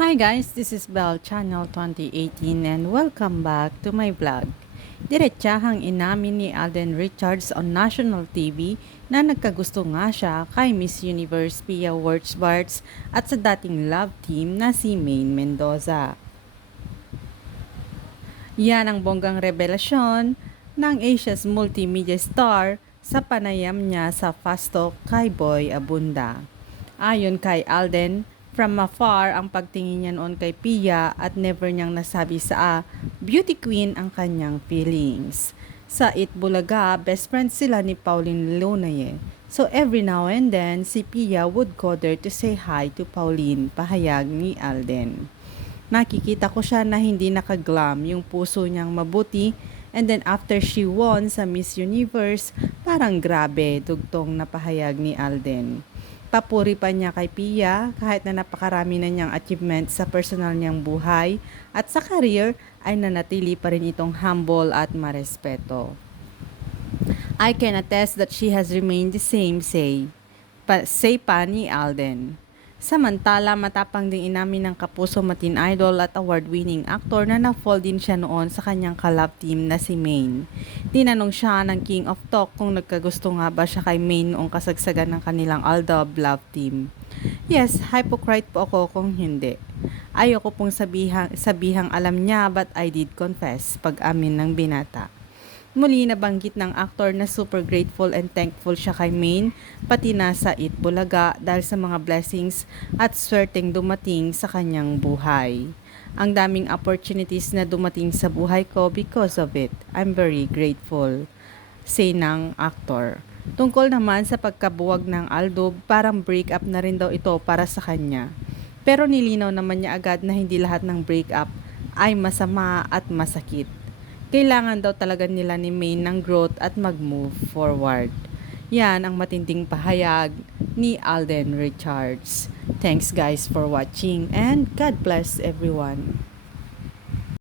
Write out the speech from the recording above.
Hi guys, this is Bell Channel 2018 and welcome back to my vlog. Diretsahang inamin ni Alden Richards on national TV na nagkagusto nga siya kay Miss Universe Pia Wurtzbarts at sa dating love team na si Maine Mendoza. Yan ang bonggang revelasyon ng Asia's multimedia star sa panayam niya sa Fast Talk kay Boy Abunda. Ayon kay Alden, from afar ang pagtingin niya noon kay Pia at never niyang nasabi sa ah, beauty queen ang kanyang feelings. Sa It Bulaga, best friends sila ni Pauline Lunaye. So every now and then, si Pia would go there to say hi to Pauline, pahayag ni Alden. Nakikita ko siya na hindi nakaglam yung puso niyang mabuti and then after she won sa Miss Universe, parang grabe dugtong na pahayag ni Alden. Papuri pa niya kay Pia kahit na napakarami na niyang achievements sa personal niyang buhay at sa career ay nanatili pa rin itong humble at marespeto. I can attest that she has remained the same say, pa, say pa ni Alden. Samantala, matapang ding inamin ng kapuso matin idol at award-winning actor na na-fall din siya noon sa kanyang kalab team na si Maine. Tinanong siya ng King of Talk kung nagkagusto nga ba siya kay Maine noong kasagsagan ng kanilang Aldab love team. Yes, hypocrite po ako kung hindi. Ayoko pong sabihang, sabihang alam niya but I did confess pag amin ng binata. Muli nabanggit ng aktor na super grateful and thankful siya kay Maine, pati na sa It Bulaga dahil sa mga blessings at swerteng dumating sa kanyang buhay. Ang daming opportunities na dumating sa buhay ko because of it. I'm very grateful. Say ng aktor. Tungkol naman sa pagkabuwag ng Aldo, parang break up na rin daw ito para sa kanya. Pero nilinaw naman niya agad na hindi lahat ng breakup ay masama at masakit kailangan daw talaga nila ni Maine ng growth at mag-move forward. Yan ang matinding pahayag ni Alden Richards. Thanks guys for watching and God bless everyone.